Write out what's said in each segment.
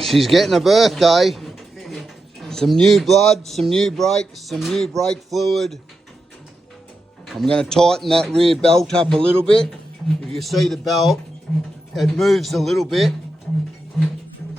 She's getting a birthday. Some new blood, some new brakes, some new brake fluid. I'm going to tighten that rear belt up a little bit. If you see the belt, it moves a little bit,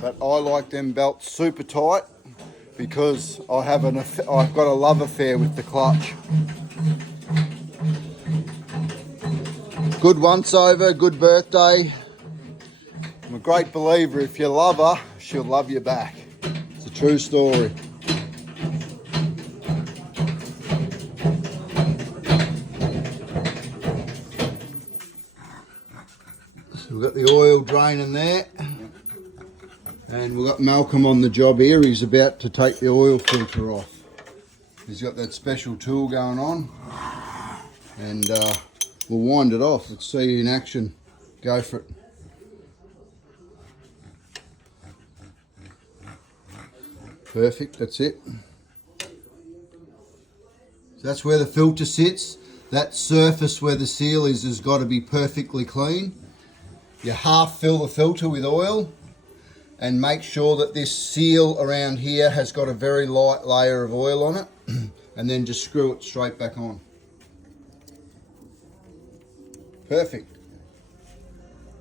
but I like them belts super tight because I've got a love affair with the clutch. Good once over, good birthday. I'm a great believer, if you love her, she'll love you back. It's a true story. So we've got the oil draining there. And we've got Malcolm on the job here. He's about to take the oil filter off. He's got that special tool going on. And we'll wind it off. Let's see you in action. Go for it. Perfect, that's it. So that's where the filter sits. That surface where the seal is has got to be perfectly clean. You half fill the filter with oil and make sure that this seal around here has got a very light layer of oil on it, and then just screw it straight back on. Perfect.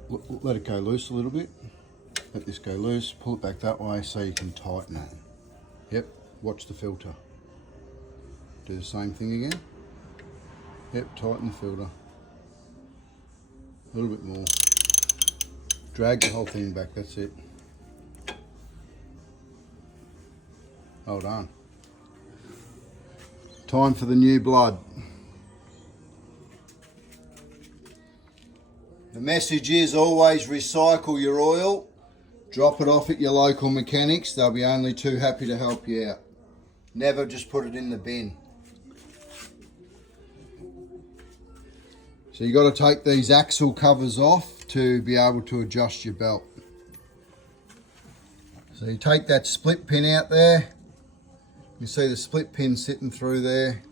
Let it go loose a little bit. Let this go loose, pull it back that way so you can tighten it. Yep, watch the filter. Do the same thing again. Yep, tighten the filter. A little bit more. Drag the whole thing back, that's it. Well done. Time for the new blood. The message is always recycle your oil. Drop it off at your local mechanics. They'll be only too happy to help you out. Never just put it in the bin. So you've got to take these axle covers off to be able to adjust your belt. So you take that split pin out there. You see the split pin sitting through there.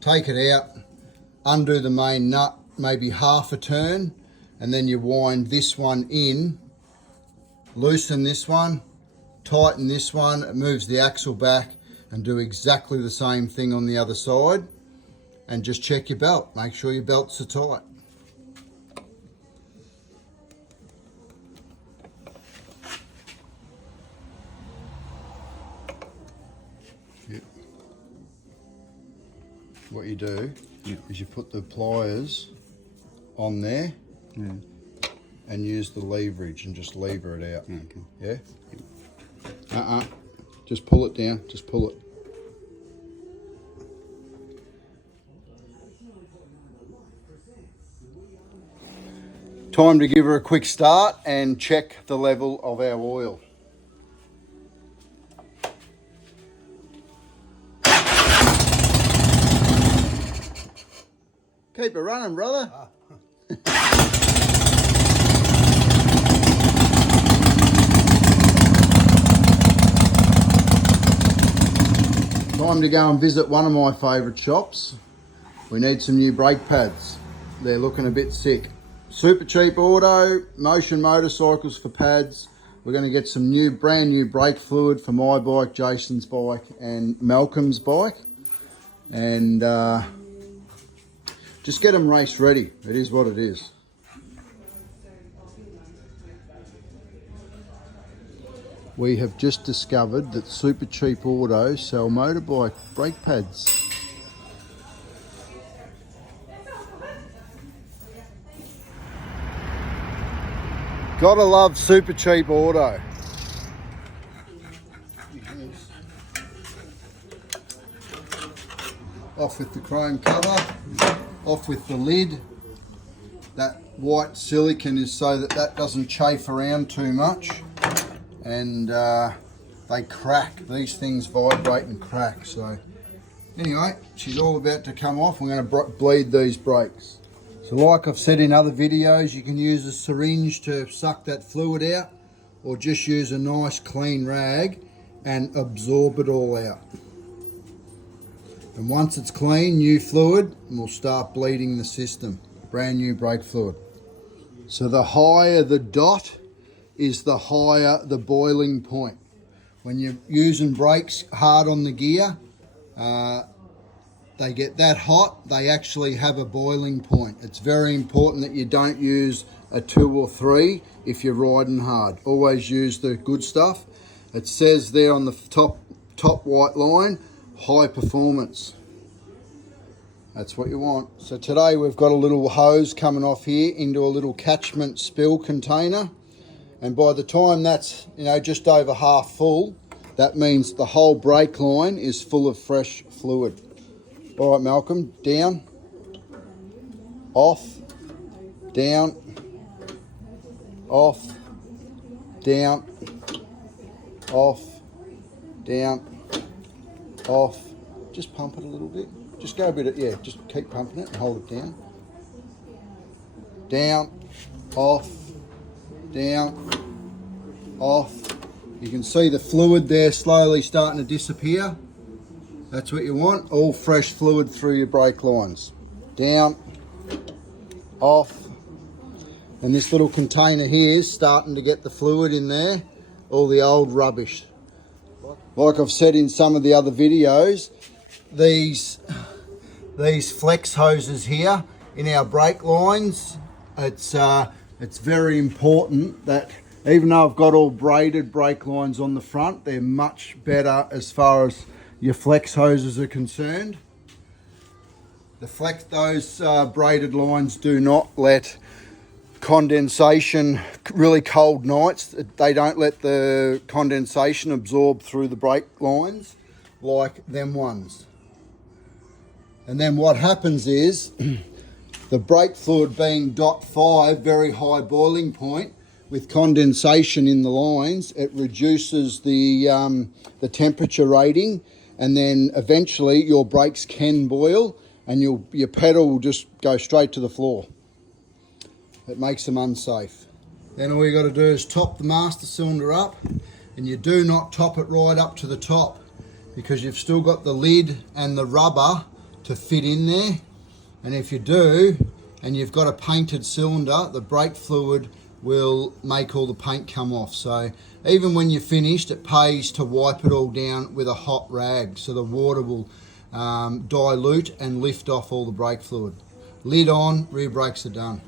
Take it out, undo the main nut, maybe half a turn, and then you wind this one in, loosen this one, tighten this one, it moves the axle back, and do exactly the same thing on the other side. And just check your belt, make sure your belts are tight. Yep. What you do is you put the pliers on there and use the leverage and just lever it out. Okay. Yeah? Just pull it down, just pull it. Time to give her a quick start and check the level of our oil. Keep it running, brother. Time to go and visit one of my favourite shops. We need some new brake pads. They're looking a bit sick. Super cheap auto, Motion Motorcycles for pads. We're going to get some brand new brake fluid for my bike, Jason's bike and Malcolm's bike. And just get them race ready. It is what it is. We have just discovered that Super Cheap Auto sell motorbike brake pads. Gotta love Super Cheap Auto. Off with the chrome cover, off with the lid. That white silicone is so that that doesn't chafe around too much. And they crack. These things vibrate and crack. So anyway, she's all about to come off. I'm going to bleed these brakes. So like I've said in other videos, you can use a syringe to suck that fluid out, or just use a nice clean rag and absorb it all out. And once it's clean, new fluid, and we'll start bleeding the system. Brand new brake fluid. So the higher the dot, is the higher the boiling point. When you're using brakes hard on the gear, they get that hot, they actually have a boiling point. It's very important that you don't use a 2 or 3 if you're riding hard. Always use the good stuff. It says there on the top white line, high performance. That's what you want. So today we've got a little hose coming off here into a little catchment spill container. And by the time that's, just over half full, that means the whole brake line is full of fresh fluid. All right, Malcolm, down, off, down, off, down, off, down, off. Just pump it a little bit. Just go a bit, yeah, just keep pumping it and hold it down. Down, off, down, off. You can see the fluid there slowly starting to disappear. That's what you want, all fresh fluid through your brake lines. Down, off. And this little container here is starting to get the fluid in there, all the old rubbish. Like I've said in some of the other videos, these flex hoses here in our brake lines, it's very important that even though I've got all braided brake lines on the front, they're much better as far as your flex hoses are concerned. Those braided lines do not let condensation, really cold nights, they don't let the condensation absorb through the brake lines like them ones. And then what happens is the brake fluid being .5, very high boiling point, with condensation in the lines, it reduces the temperature rating, and then eventually your brakes can boil and your pedal will just go straight to the floor. It makes them unsafe. Then all you got to do is top the master cylinder up, and you do not top it right up to the top because you've still got the lid and the rubber to fit in there. And if you do, and you've got a painted cylinder, the brake fluid will make all the paint come off. So even when you're finished, it pays to wipe it all down with a hot rag so the water will dilute and lift off all the brake fluid. Lid on, rear brakes are done.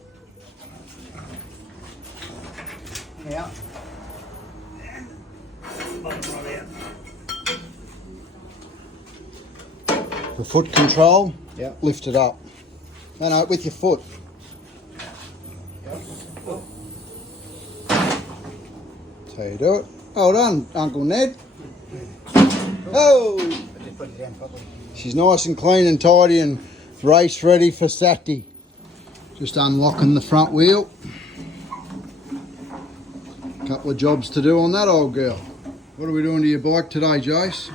Out. The foot control, lift it up. No, with your foot. That's how you do it. Well done, Uncle Ned. Oh! She's nice and clean and tidy and race ready for Saturday. Just unlocking the front wheel. Couple of jobs to do on that old girl. What are we doing to your bike today, Jace?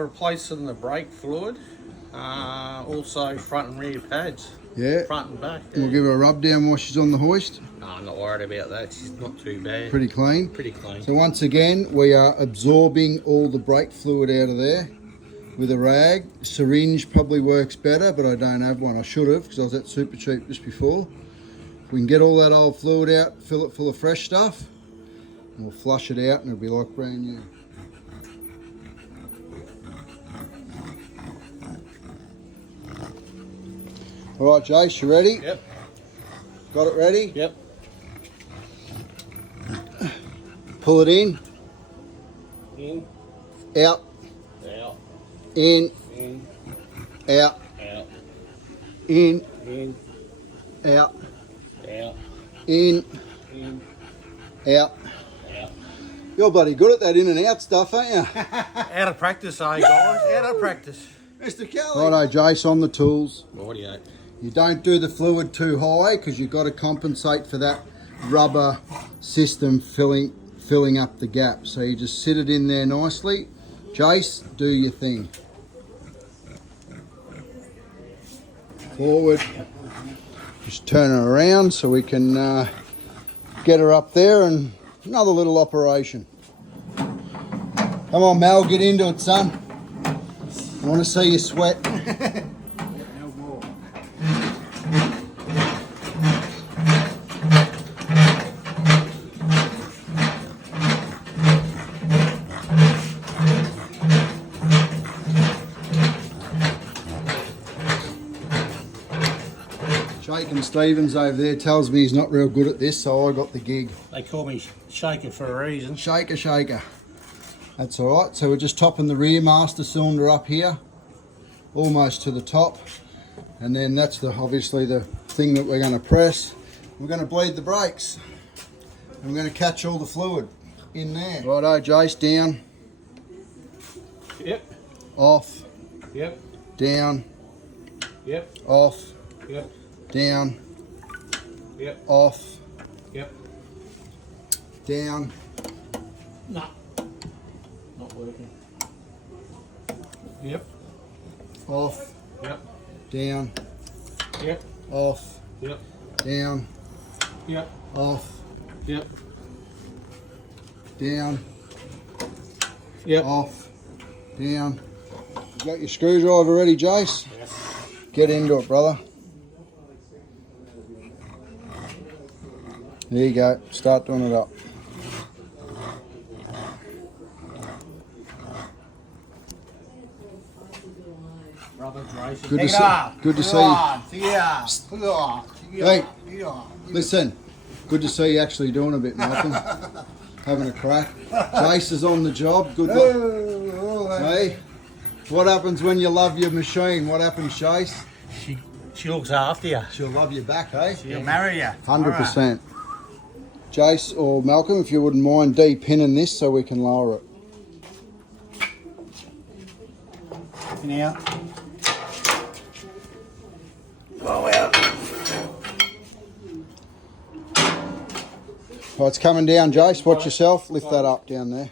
Replacing the brake fluid, also front and rear pads. Yeah. Front and back. Yeah. We'll give her a rub down while she's on the hoist. No, I'm not worried about that. She's not too bad. Pretty clean. Pretty clean. So once again, we are absorbing all the brake fluid out of there with a rag. Syringe probably works better, but I don't have one. I should have, because I was at Super Cheap just before. We can get all that old fluid out, fill it full of fresh stuff, and we'll flush it out and it'll be like brand new. All right, Jace, you ready? Yep. Got it ready? Yep. Pull it in. In. Out. Out. In. In. Out. Out. In. In. Out. Out. In. In. Out. Out. You're bloody good at that in and out stuff, aren't you? Out of practice, eh, guys? Out of practice. Mr. Kelly. Righto, Jace, on the tools. Audio. You don't do the fluid too high because you've got to compensate for that rubber system filling up the gap. So you just sit it in there nicely. Jace, do your thing. Forward. Just turn her around so we can get her up there, and another little operation. Come on, Mel, get into it, son. I want to see you sweat. Shakin' Stevens over there tells me he's not real good at this, so I got the gig. They call me Shaker for a reason. Shaker, shaker. That's all right. So we're just topping the rear master cylinder up here, almost to the top. And then that's obviously the thing that we're going to press. We're going to bleed the brakes. And we're going to catch all the fluid in there. Righto, Jace, down. Yep. Off. Yep. Down. Yep. Off. Yep. Down. Yep. Off. Yep. Down. No. Not working. Yep. Off. Yep. Down. Yep. Off. Yep. Down. Yep. Off. Yep. Down. Yep. Off. Down. You got your screwdriver ready, Jace? Yes. Get into it, brother. There you go. Start doing it up. Good to see. Good to see. Hey, listen. Good to see you actually doing a bit, Malcolm. Having a crack. Jace is on the job. Good luck. Hey, what happens when you love your machine? What happens, Jace? She looks after you. She'll love you back, eh? She'll marry you. 100%. Jace or Malcolm, if you wouldn't mind de-pinning this so we can lower it. Now. Oh, it's coming down, Jace. Watch yourself. Lift that up down there.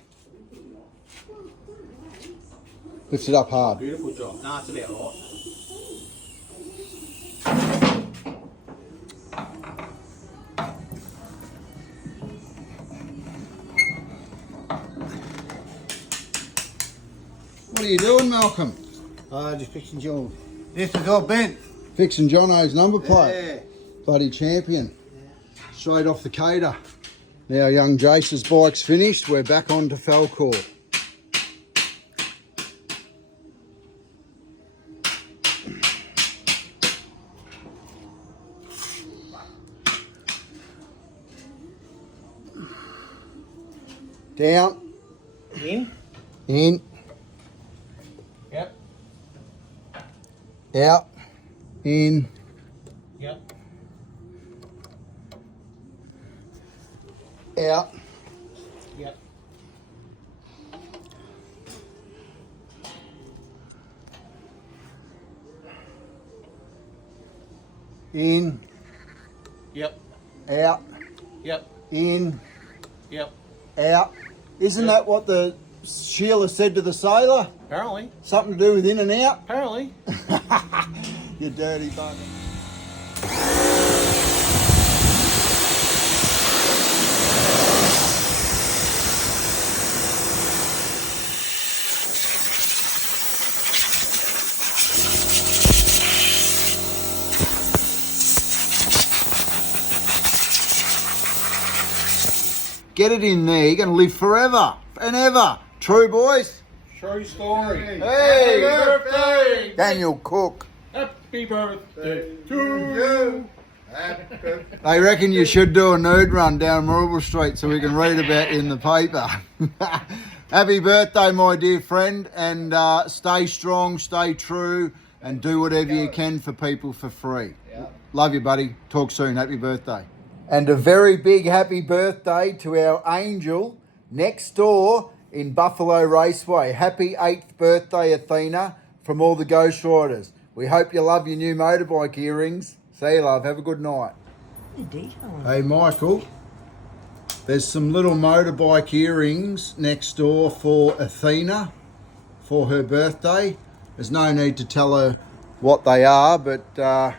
Lift it up hard. Beautiful job. No, it's about right. What are you doing, Malcolm? Just fixing John. This is all bent. Fixing Jono's number plate. Yeah. Bloody champion. Straight off the cater. Now young Jace's bike's finished. We're back on to Falcourt. Down. In. In. Yep. Out. In. Yep. Out. Yep. In. Yep. Out. Yep. In. Yep. Out. Isn't that what the Sheila said to the sailor? Apparently. Something to do with in and out? Apparently. You dirty bugger. Get it in there. You're going to live forever and ever. True, boys? True story. Hey! Happy birthday! Daniel Cook. Happy birthday to you! They reckon you should do a nude run down Marlborough Street so we can read about you in the paper. Happy birthday, my dear friend, and stay strong, stay true, and do whatever you can for people for free. Love you, buddy. Talk soon. Happy birthday. And a very big happy birthday to our angel next door in Buffalo Raceway. Happy 8th birthday, Athena, from all the Ghost Riders. We hope you love your new motorbike earrings. See you, love. Have a good night. Hey, Michael. There's some little motorbike earrings next door for Athena for her birthday. There's no need to tell her what they are, but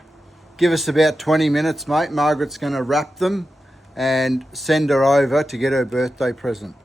give us about 20 minutes, mate. Margaret's going to wrap them and send her over to get her birthday present.